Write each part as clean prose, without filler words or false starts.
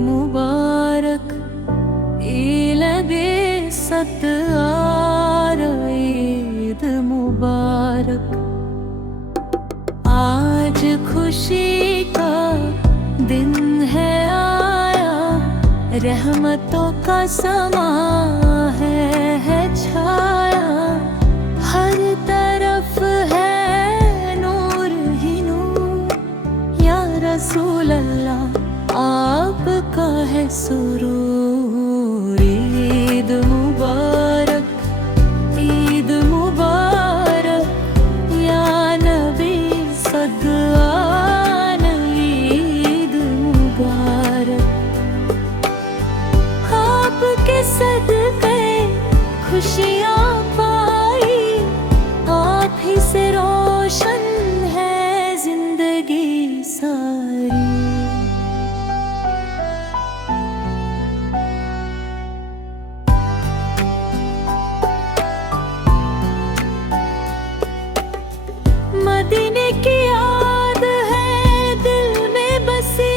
मुबारक लगे सत्तार, ईद मुबारक। आज खुशी का दिन है आया, रहमतों का समा है छाया। हर तरफ है नूर ही नूर, या रसूल अल्लाह आपका है सुरूर। ईद मुबारक, ईद मुबारक, या नबी सदआन, ईद मुबारक। आपके सदक़े खुशियाँ पाई, आप ही से रोशन है जिंदगी सारी। मदीने की याद है दिल में बसी,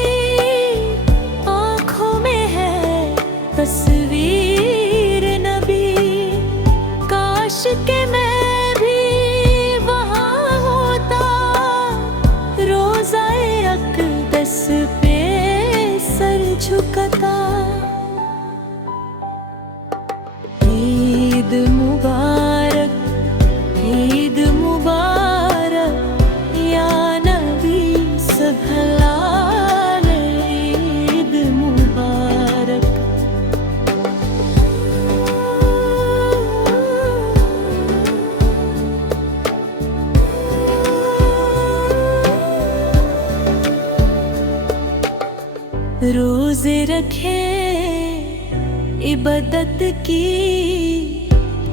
आँखों में है तस्वीर नबी। काश के मैं भी वहाँ होता, रोज़ाए अक़दस पे सर झुकाता। ईद मुबारक, ईद मुबारक, या नबी सदलाल, ईद मुबारक। रोज़े रखे इबादत की,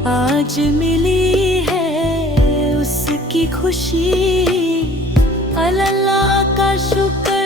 आज मिली है उसकी खुशी। अल्लाह का शुक्र